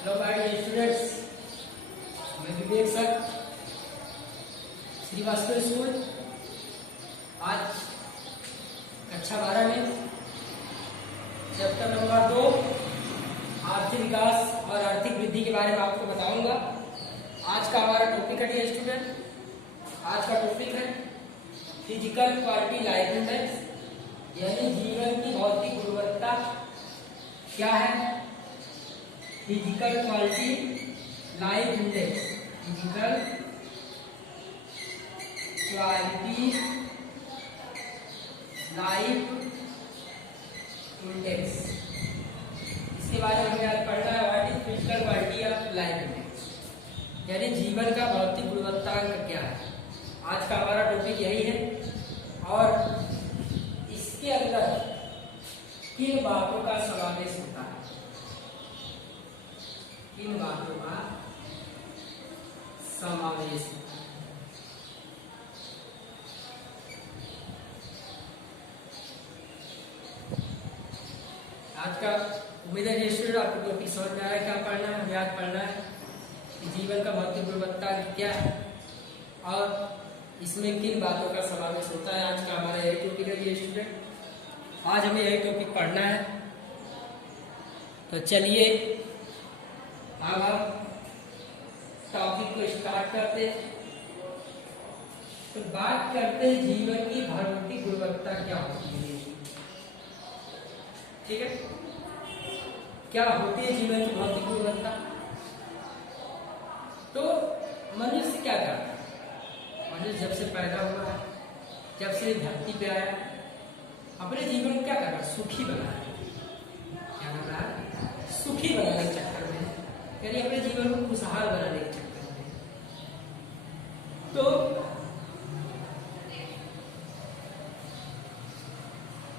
Hello my dear students, मैं विवेक sir Srivastava school. आज कक्षा 12 में चैप्टर नंबर 2 आर्थिक विकास और आर्थिक वृद्धि के बारे में आपको बताऊंगा। आज का हमारा टॉपिक है डियर स्टूडेंट, आज का टॉपिक है फिजिकल क्वालिटी लाइफ इंडेक्स, यानी जीवन की भौतिक गुणवत्ता क्या है। Physical quality life index, physical quality life index, इसके बारे में हमें आज पढ़ना है। What is physical quality of life index, यानी जीवन का भौतिक गुणवत्तांक क्या है। आज का हमारा टॉपिक यही है और इसके अंदर किन बातों का समावेश होता है, किन बातों का समावेश होता है। आज का उम्मीद है स्टूडेंट आपको टॉपिक समझ में आया। क्या पढ़ना है, हमें आज पढ़ना है कि जीवन का भौतिक गुणवत्ता क्या है और इसमें किन बातों का समावेश होता है। आज का हमारा यही टॉपिक है स्टूडेंट, आज हमें यही टॉपिक पढ़ना है। तो चलिए अब हम टॉपिक को स्टार्ट करते हैं। तो बात करते हैं जीवन की भौतिक गुणवत्ता क्या होती है। ठीक है, क्या होती है जीवन की भौतिक गुणवत्ता। तो मनुष्य क्या करता है, मनुष्य जब से पैदा हुआ है, जब से धरती पे आया, अपने जीवन को क्या कर रहा है, सुखी बना है। क्या कर रहा है, सुखी बनाने के चक्कर में, यानी अपने जीवन को खुशहाल बनाने के चक्कर में। तो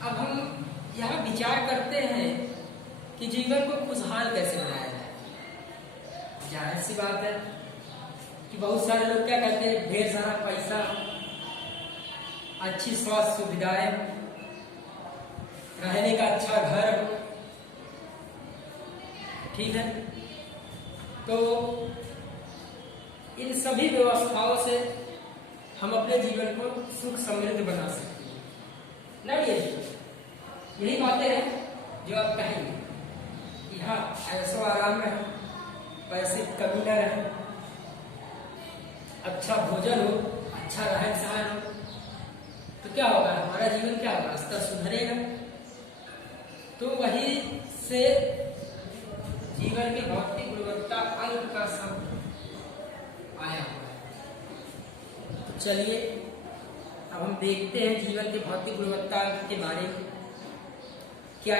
अब हम यहाँ विचार करते हैं कि जीवन को खुशहाल कैसे बनाया जाए। जाहिर सी बात है कि बहुत सारे लोग क्या करते हैं, ढेर सारा पैसा, अच्छी स्वास्थ्य सुविधाएं, रहने का अच्छा घर, ठीक है, तो इन सभी व्यवस्थाओं से हम अपने जीवन को सुख समृद्ध बना सकते हैं। नहीं, यही बातें हैं जो आप कहेंगे कि हाँ ऐसो आराम में, पैसे की कमी न रहे, अच्छा भोजन हो, अच्छा रहन सहन हो, तो क्या होगा, हमारा जीवन क्या होगा, स्तर सुधरेगा। तो वही से जीवन की भौतिक गुणवत्ता अंक का शब्द आया हुआ है। तो चलिए अब हम देखते हैं जीवन के भौतिक गुणवत्ता अंक के बारे में। क्या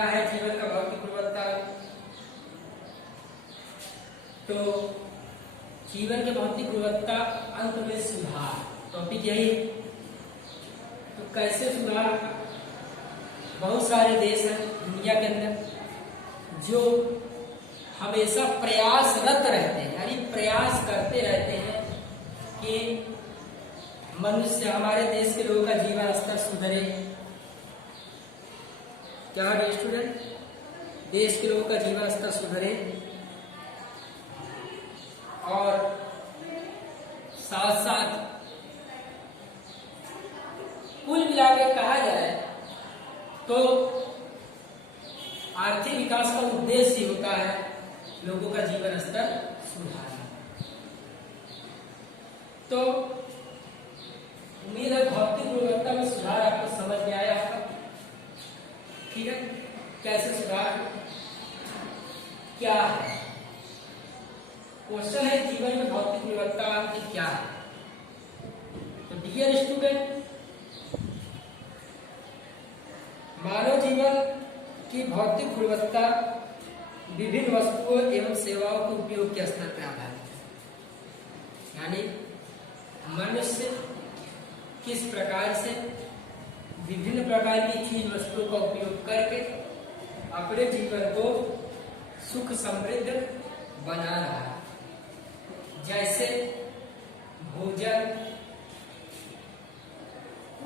है जीवन का भौतिक गुणवत्ता। तो जीवन के भौतिक गुणवत्ता अंक में सुधार, टॉपिक यही है। तो कैसे सुधार, बहुत सारे देश हैं दुनिया के अंदर जो हमेशा प्रयासरत रहते हैं, यानी प्रयास करते रहते हैं कि मनुष्य, हमारे देश के लोगों का जीवन स्तर सुधरे। क्या है स्टूडेंट, देश के लोगों का जीवन स्तर सुधरे और साथ साथ कुल मिलाकर कहा जाए तो आर्थिक विकास का उद्देश्य होता है लोगों का जीवन स्तर सुधारना। तो उम्मीद है भौतिक गुणवत्ता में सुधार आपको समझ में आया होगा। ठीक है, कैसे सुधार, क्या है, क्वेश्चन है जीवन में भौतिक गुणवत्ता क्या है। तो डियर स्टूडेंट, मानव जीवन की भौतिक गुणवत्ता विभिन्न वस्तुओं एवं सेवाओं के उपयोग के स्तर पर आधारित है। यानी मनुष्य किस प्रकार से विभिन्न प्रकार की चीज वस्तुओं का उपयोग करके अपने जीवन को सुख समृद्ध बना रहा है। जैसे भोजन,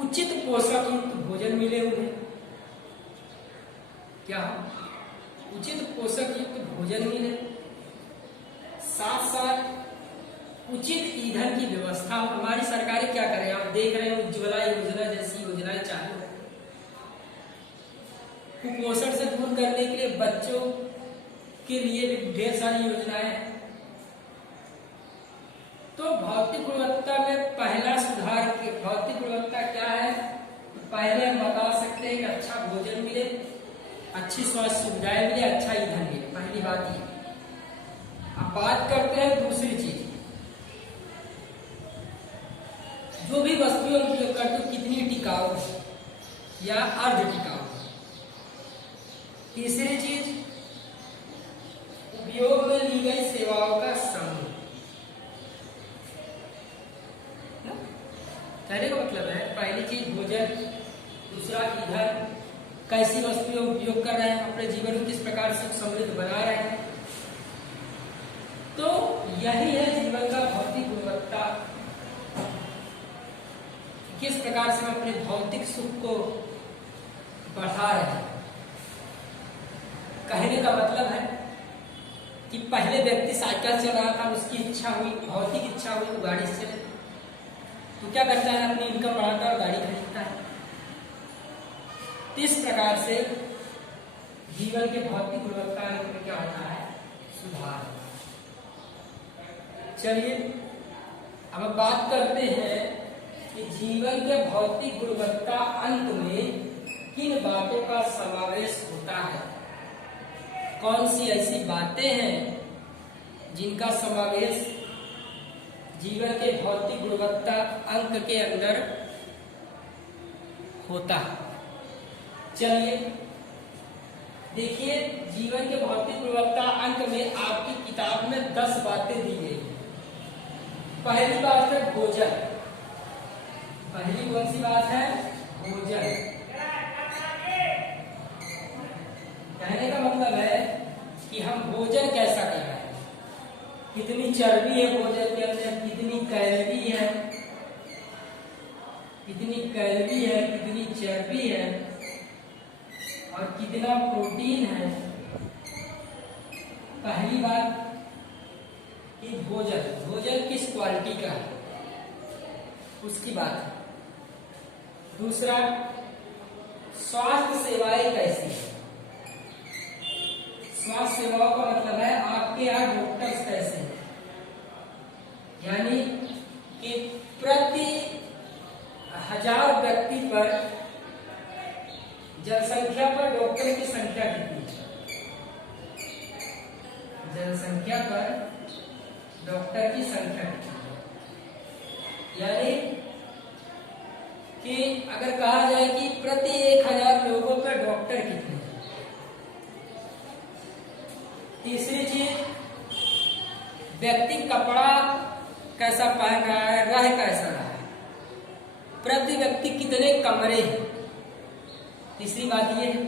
उचित पोषक युक्त भोजन मिले उन्हें, क्या उचित पोषक युक्त भोजन मिले, साथ साथ उचित ईंधन की व्यवस्था हो। हमारी सरकारें क्या करें, आप देख रहे हैं उज्ज्वला योजना जैसी योजनाएं चालू है। कुपोषण से दूर करने के लिए बच्चों के लिए भी ढेर सारी योजनाएं हैं। तो भौतिक गुणवत्ता में पहला सुधार की भौतिक गुणवत्ता क्या है? पहले हम बता सकते हैं कि अच्छा भोजन मिले, अच्छी स्वास्थ्य सुविधाएं मिले, अच्छा ईंधन मिले, पहली बात ये। अब बात करते हैं दूसरी चीज, जो भी वस्तुएं उपयोग करते हो कितनी टिकाऊ है या अर्ध टिकाऊ है। तीसरी चीज, उपयोग में ली गई सेवाओं का समूह। कहने का मतलब है पहली चीज भोजन, दूसरा ईंधन, कैसी वस्तुएं उपयोग कर रहे हैं, अपने जीवन को किस प्रकार से समृद्ध बना रहे हैं। तो यही है जीवन का भौतिक गुणवत्ता, किस प्रकार से हम अपने भौतिक सुख को बढ़ा रहे हैं। कहने का मतलब है कि पहले व्यक्ति साइकिल चल रहा था, उसकी इच्छा हुई, भौतिक इच्छा हुई तो गाड़ी से चले, तो क्या करता है, अपनी इनकम बढ़ाता है और गाड़ी खरीदता है। इस प्रकार से जीवन के भौतिक गुणवत्ता में क्या होता है, सुधार। चलिए अब बात करते हैं कि जीवन के भौतिक गुणवत्ता अंत में किन बातों का समावेश होता है। कौन सी ऐसी बातें हैं जिनका समावेश जीवन के भौतिक गुणवत्ता अंक के अंदर होता है। चलिए देखिए, जीवन के भौतिक गुणवत्ता अंक में आपकी किताब में 10 बातें दी गई हैं। पहली बात है भोजन। पहली कौन सी बात है, भोजन। कहने का मतलब है कि हम भोजन कैसा कर रहे हैं, कितनी चर्बी है भोजन के अंदर, कितनी कैलोरी है, कितनी कैलोरी है, कितनी चर्बी है और कितना प्रोटीन है। पहली बात कि भोजन किस क्वालिटी का है, उसकी बात है। दूसरा, स्वास्थ्य सेवाएं कैसी है। स्वास्थ्य सेवाओं का मतलब है आपके यहाँ डॉक्टर्स कैसे हैं, यानी कि प्रति 1000 व्यक्ति पर जनसंख्या पर डॉक्टर की संख्या कितनी है। जनसंख्या पर डॉक्टर की संख्या कितनी है, यानी कि अगर कहा जाए कि प्रति 1000 लोगों पर डॉक्टर कितने हैं। तीसरी चीज, व्यक्ति कपड़ा कैसा पहन रहा है, रह कैसा रहा है, प्रति व्यक्ति कितने कमरे हैं। तीसरी बात ये है।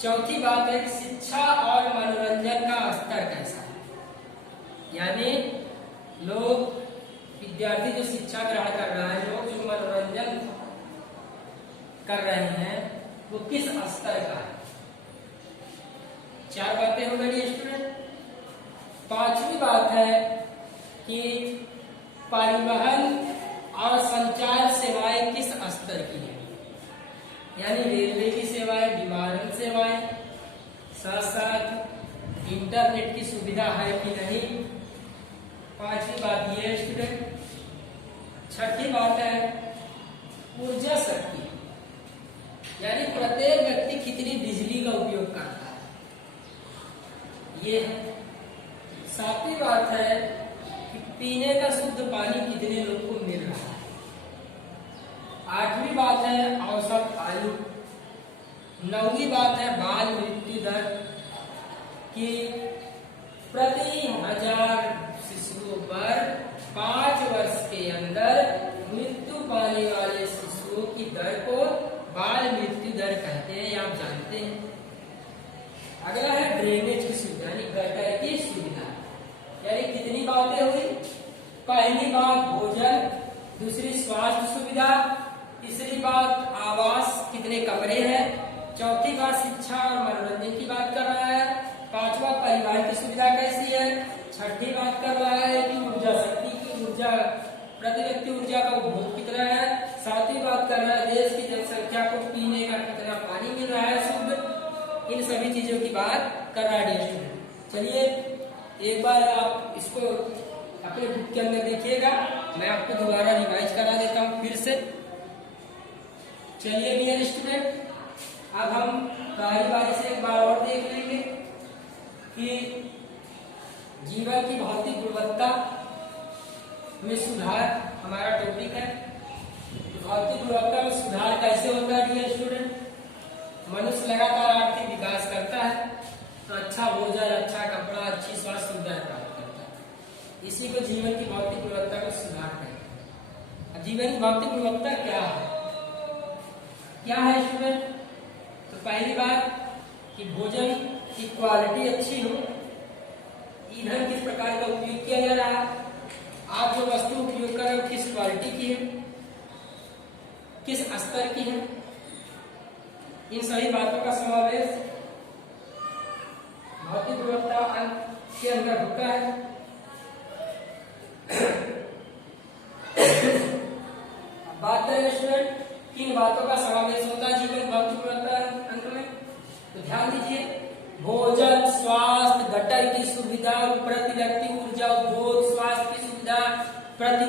चौथी बात है शिक्षा और मनोरंजन का स्तर कैसा है, यानी लोग, विद्यार्थी जो शिक्षा ग्रहण कर रहा है, लोग जो मनोरंजन कर रहे हैं वो किस स्तर का है। 4 बातें हो गई स्टूडेंट। पांचवी बात है कि परिवहन और संचार सेवाएं किस स्तर की है, यानी रेलवे की सेवाएं, विमानन सेवाएं, साथ साथ इंटरनेट की सुविधा है कि नहीं। पांचवी बात ये है स्टूडेंट। छठी बात है ऊर्जा शक्ति, यानी प्रत्येक व्यक्ति कितनी बिजली का उपयोग करता है, ये है। सातवीं बात है कि पीने का शुद्ध पानी कितने लोग को मिल रहा है। आठवीं बात है औसत आयु। नौवीं बात है बाल मृत्यु दर कि प्रति 1000 शिशुओं पर 5 वर्ष के अंदर मृत्यु पाने वाले शिशुओं की दर को बाल मृत्यु दर कहते हैं, ये आप जानते हैं। अगला है ड्रेनेज की सुविधा, यानी गटर की सुविधा, यानी कितनी बातें हुई। पहली बात भोजन, दूसरी स्वास्थ्य सुविधा, तीसरी बात आवास, कितने कमरे हैं, चौथी बात शिक्षा और मनोरंजन की बात कर रहा है। पांचवा परिवार की सुविधा कैसी है। छठी बात कर रहा है कि ऊर्जा शक्ति की ऊर्जा प्रति व्यक्ति ऊर्जा का उपभोग कितना है। सातवीं बात कर रहा है देश की जनसंख्या को पीने का कितना पानी मिल रहा है शुद्ध। इन सभी चीजों की बात कर रहा है डियर स्टूडेंट। चलिए एक बार आप इसको अपने बुक के अंदर देखिएगा, मैं आपको दोबारा रिवाइज करा देता हूँ फिर से। चलिए डियर स्टूडेंट, अब हम बारी बारी से एक बार और देख लेंगे कि जीवन की भौतिक गुणवत्ता में सुधार हमारा टॉपिक है। भौतिक गुणवत्ता में सुधार कैसे होता है डियर स्टूडेंट। मनुष्य लगातार आर्थिक विकास करता है तो अच्छा भोजन, अच्छा कपड़ा, अच्छी स्वास्थ्य सुविधाएं प्राप्त करता है। इसी को जीवन की भौतिक गुणवत्ता में सुधार कहते हैं। जीवन की भौतिक गुणवत्ता क्या है, क्या है स्टूडेंट। तो पहली बात कि भोजन की क्वालिटी अच्छी हो, ईंधन किस प्रकार का उपयोग किया जा रहा है, आप जो वस्तु उपयोग कर रहे हो किस क्वालिटी की है, किस स्तर की है, इन सभी बातों का समावेश भौतिक गुणवत्ता अंक के अंदर होता है। बात करें स्टूडेंट किन बातों का समावेश होता है जीवन भौतिक गुणवत्ता अंक में, तो ध्यान दीजिए। भोजन, स्वास्थ्य, गटर की सुविधा, प्रति व्यक्ति ऊर्जा उपभोग, स्वास्थ्य की सुविधा, प्रति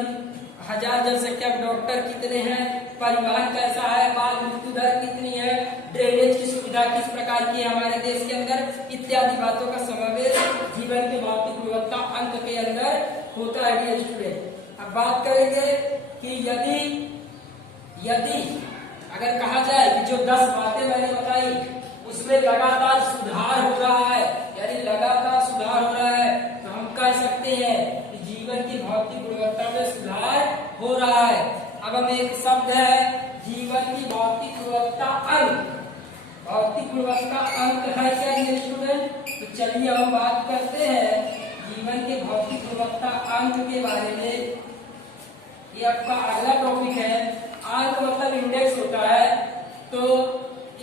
1000 जनसंख्या डॉक्टर कितने हैं, परिवहन कैसा है, बाल मृत्यु दर कितनी है, ड्रेनेज की सुविधा किस प्रकार की है हमारे देश के अंदर, इत्यादि बातों का समावेश जीवन के भौतिक गुणवत्ता अंक के अंदर होता है डियर स्टूडेंट। अब बात करेंगे कि यदि अगर कहा जाए कि जो 10 बातें मैंने बताई उसमें लगातार सुधार हो रहा है, यानी लगातार सुधार हो रहा है, तो हम कह सकते हैं कि जीवन की भौतिक गुणवत्ता में सुधार हो रहा है। अब हम एक शब्द है जीवन की भौतिक गुणवत्ता अंक, भौतिक गुणवत्ता अंक है क्या ये स्टूडेंट। तो चलिए हम बात करते हैं जीवन के भौतिक गुणवत्ता अंक के बारे में। ये आपका अगला टॉपिक है। अंक मतलब इंडेक्स होता है, तो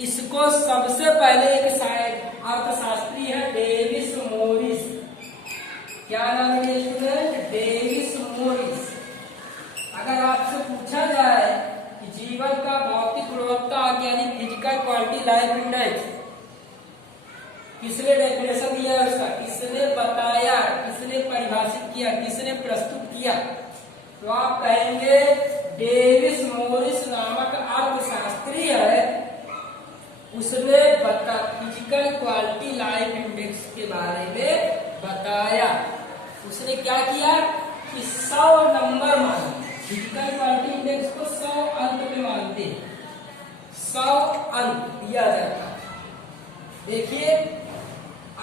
इसको सबसे पहले एक अर्थशास्त्री है डेविस मोरिस। क्या नाम है स्टूडेंट, डेविस मोरिस। अगर आपसे पूछा जाए कि जीवन का भौतिक गुणवत्ता यानी फिजिकल क्वालिटी लाइफ इंडेक्स किसने डेफिनेशन दिया है उसका, किसने बताया, किसने परिभाषित किया, किसने प्रस्तुत किया, तो आप कहेंगे डेविस मोरिस नामक अर्थशास्त्री है, उसने फिजिकल क्वालिटी लाइफ इंडेक्स के बारे में बताया। उसने क्या किया कि 100 नंबर माना, फिजिकल क्वालिटी इंडेक्स को 100 अंक पे मानते हैं, 100 अंक दिया जाता है। देखिए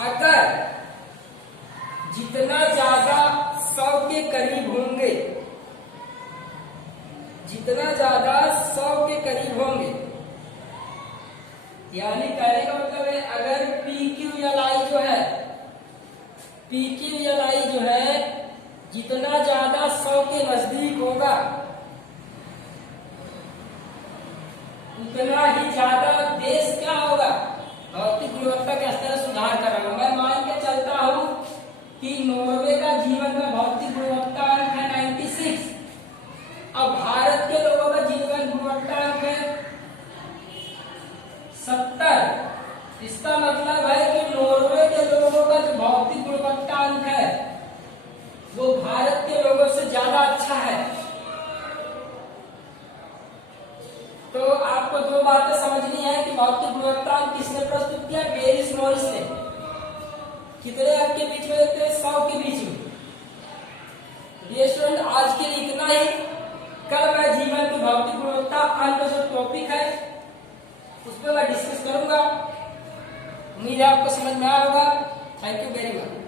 अगर जितना ज्यादा 100 के करीब होंगे, जितना ज्यादा 100 के करीब होंगे, यानी कहने का मतलब है अगर PQLI जो है, PQLI जो है जितना ज्यादा 100 के नजदीक होगा उतना ही ज्यादा देश क्या होगा, भौतिक गुणवत्ता के स्तर में सुधार करेगा। मैं मान के चलता हूं कि नॉर्वे का जीवन का भौतिक गुणवत्ता अंक है 96, अब भारत के लोगों का जीवन गुणवत्ता अंक है 70। इसका मतलब है कि नॉर्वे के लोगों का जो भौतिक गुणवत्ता अंक है वो भारत के लोगों से ज्यादा अच्छा है। तो आपको दो बातें समझनी है कि भौतिक गुणवत्ता अंक किसने प्रस्तुत किया, डेविस मोरिस ने। कितने अंक के बीच में देखते हैं, 100 के बीच में। ये स्टूडेंट आज के लिए इतना ही। कल मैं जीवन की भौतिक गुणवत्ता अंक जो टॉपिक है उस पर मैं डिस्कस करूंगा। उम्मीद है आपको समझ में आया होगा। Thank you very much.